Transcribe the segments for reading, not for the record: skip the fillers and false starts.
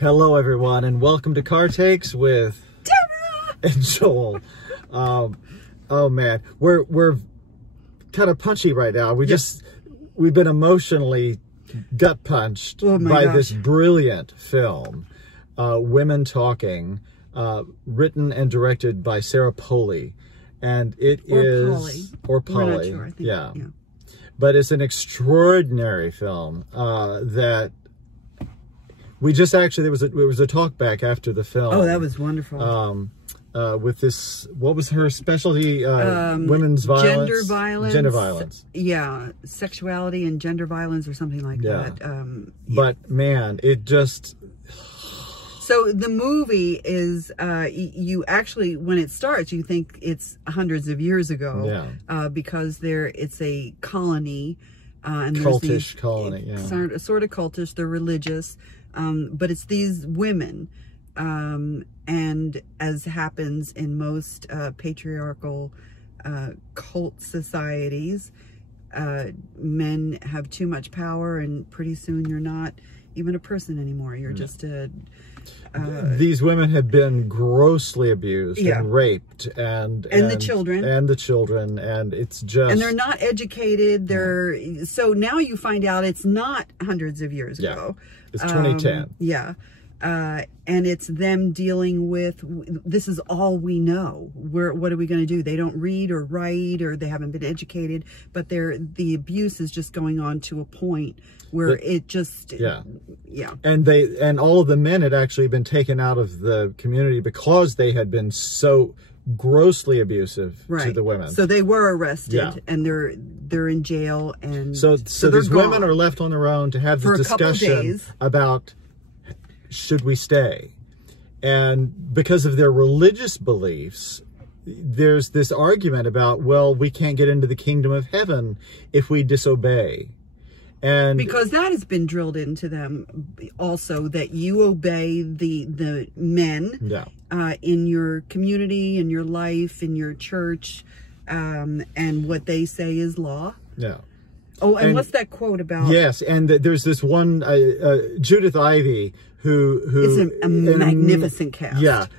Hello, everyone, and welcome to Car Takes with Deborah and Joel. Oh man, we're kind of punchy right now. We've been emotionally gut punched by this brilliant film, Women Talking, written and directed by Sarah Polley, and Polley, sure, I think, yeah. But it's an extraordinary film that. We just actually, there was a talk back after the film. Oh, that was wonderful. With this, what was her specialty? Women's violence? Gender violence. Yeah, sexuality and gender violence or something like that. But man, it just... So the movie is, you actually, when it starts, you think it's hundreds of years ago. Because it's a colony. And cultish colony, sort of cultish, they're religious. But it's these women, and as happens in most patriarchal cult societies, men have too much power, and pretty soon you're not even a person anymore. You're just a... These women have been grossly abused and raped, and the children, and it's just, and they're not educated. They're so now you find out it's not hundreds of years ago. It's 2010. And it's them dealing with, this is all we know. What are we going to do? They don't read or write, or they haven't been educated, but the abuse is just going on to a point where it just, and all of the men had actually been taken out of the community because they had been so grossly abusive to the women. So they were arrested, and they're in jail, and so these women are left on their own to have this discussion about, should we stay? And because of their religious beliefs, there's this argument about, well, we can't get into the kingdom of heaven if we disobey. And because that has been drilled into them also, that you obey the men in your community, in your life, in your church, and what they say is law. Oh, and what's that quote about? Yes, and there's this one, Judith Ivey, who it's a magnificent cast.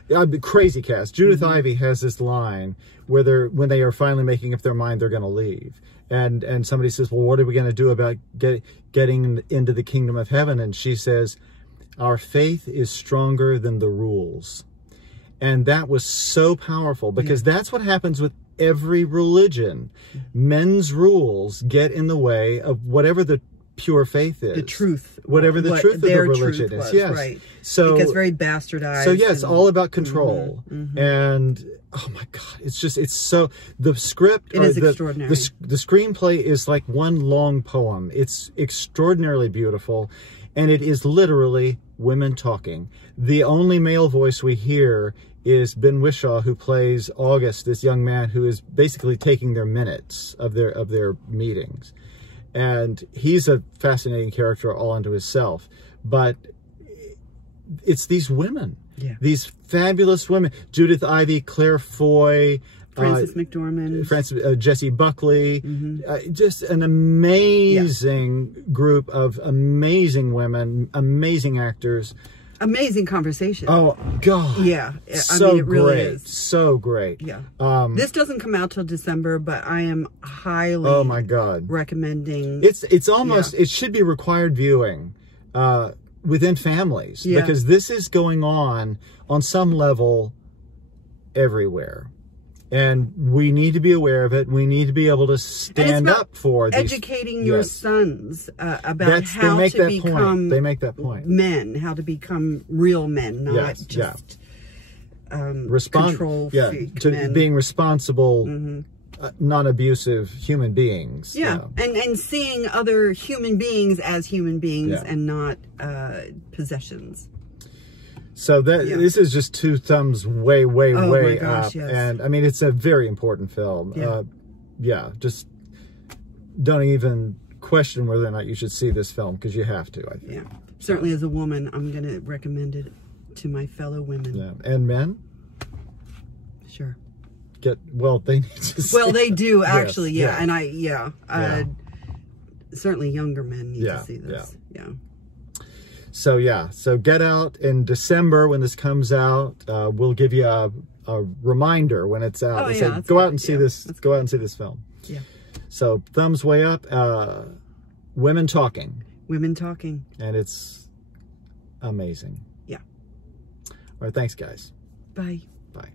Crazy cast. Judith Ivey has this line where when they are finally making up their mind, they're going to leave. And somebody says, well, what are we going to do about getting into the kingdom of heaven? And she says, our faith is stronger than the rules. And that was so powerful, because that's what happens with every religion. Men's rules get in the way of whatever the pure faith is. The truth. Whatever the truth of the religion is. Yes. Right. So it gets very bastardized. So it's all about control. And oh my God, it's so, the script, it is extraordinary. The screenplay is like one long poem. It's extraordinarily beautiful. And it is literally women talking. The only male voice we hear is Ben Whishaw, who plays August, this young man who is basically taking their minutes of their meetings. And he's a fascinating character all unto himself. But it's these women, these fabulous women. Judith Ivey, Claire Foy, Frances McDormand, Jessie Buckley, just an amazing group of amazing women, amazing actors. Amazing conversation. Oh, God. Yeah. So I mean, it really great. is. So great. Yeah. This doesn't come out till December, but I am highly recommending. It's almost, it should be required viewing within families, because this is going on some level everywhere. And we need to be aware of it. We need to be able to stand up for these. Educating your sons about how to become men, how to become real men, not just control freak men. Being responsible, non-abusive human beings. And seeing other human beings as human beings and not possessions. So this is just two thumbs way up. And I mean, it's a very important film. Just don't even question whether or not you should see this film, because you have to, I think. Certainly as a woman, I'm going to recommend it to my fellow women. And men? Sure. Well, they need to see Well, they do actually, and certainly younger men need to see this. So yeah, so Get Out in December when this comes out. We'll give you a reminder when it's out. Oh, We'll yeah, say, go out and see this. Go out and see this film. Yeah. So thumbs way up. Women Talking. Women Talking. And it's amazing. Yeah. All right, thanks guys. Bye. Bye.